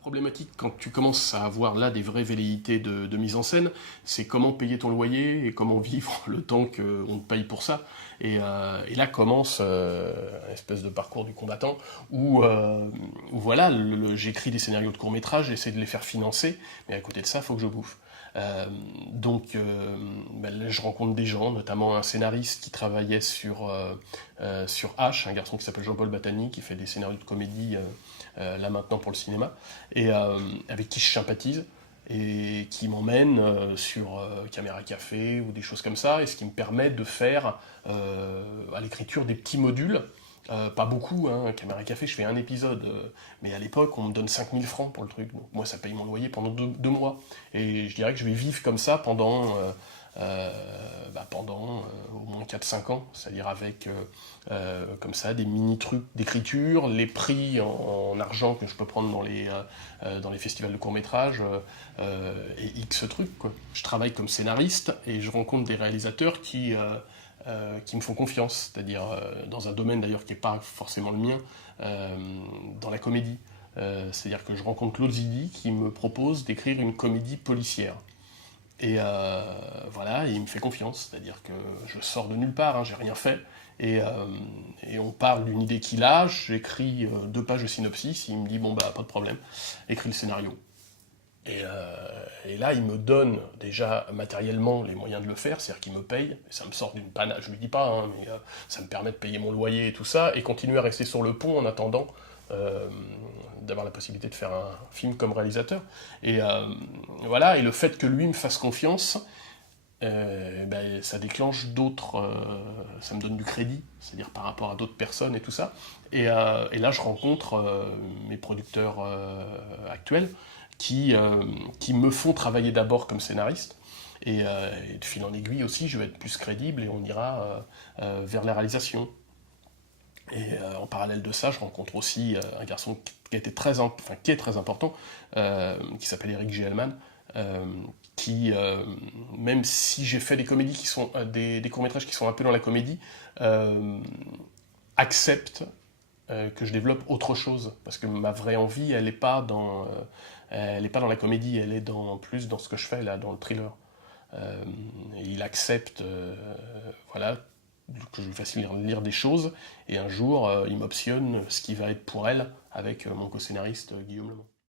problématique quand tu commences à avoir là des vraies velléités de mise en scène, c'est comment payer ton loyer et comment vivre le temps qu'on te paye pour ça. Et là commence une espèce de parcours du combattant où voilà, j'écris des scénarios de court-métrage, j'essaie de les faire financer, mais à côté de ça, il faut que je bouffe. Là, je rencontre des gens, notamment un scénariste qui travaillait sur H, un garçon qui s'appelle Jean-Paul Batani, qui fait des scénarios de comédie là maintenant pour le cinéma, et avec qui je sympathise, et qui m'emmène sur Caméra Café ou des choses comme ça, et ce qui me permet de faire à l'écriture des petits modules. Pas beaucoup, hein. Caméra Café, je fais un épisode, mais à l'époque, on me donne 5000 francs pour le truc. Donc, moi, ça paye mon loyer pendant deux mois. Et je dirais que je vais vivre comme ça pendant au moins 4-5 ans, c'est-à-dire avec comme ça des mini-trucs d'écriture, les prix en argent que je peux prendre dans les festivals de court-métrage, et X trucs, quoi. Je travaille comme scénariste et je rencontre des réalisateurs qui me font confiance, c'est-à-dire dans un domaine d'ailleurs qui n'est pas forcément le mien, dans la comédie. C'est-à-dire que je rencontre Claude Zidi qui me propose d'écrire une comédie policière. Et voilà, il me fait confiance, c'est-à-dire que je sors de nulle part, hein, j'ai rien fait, et on parle d'une idée qu'il a, j'écris 2 pages de synopsis, il me dit bon bah pas de problème, écris le scénario. Et là, il me donne déjà matériellement les moyens de le faire, c'est-à-dire qu'il me paye, et ça me sort d'une panne, je lui dis pas, hein, mais ça me permet de payer mon loyer et tout ça, et continuer à rester sur le pont en attendant d'avoir la possibilité de faire un film comme réalisateur. Et voilà, et le fait que lui me fasse confiance, ça déclenche ça me donne du crédit, c'est-à-dire par rapport à d'autres personnes et tout ça. Et là, je rencontre mes producteurs actuels qui me font travailler d'abord comme scénariste. Et de fil en aiguille aussi, je vais être plus crédible et on ira vers la réalisation. Et en parallèle de ça, je rencontre aussi un garçon qui est très important, qui s'appelle Eric Gielman, qui, même si j'ai fait des comédies qui sont des courts-métrages qui sont un peu dans la comédie, accepte que je développe autre chose, parce que ma vraie envie, elle n'est pas dans la comédie, elle est plus dans ce que je fais là, dans le thriller. Et il accepte, voilà, que je lui fasse lire des choses, et un jour, il m'optionne ce qui va être pour elle avec mon co-scénariste Guillaume Lemont.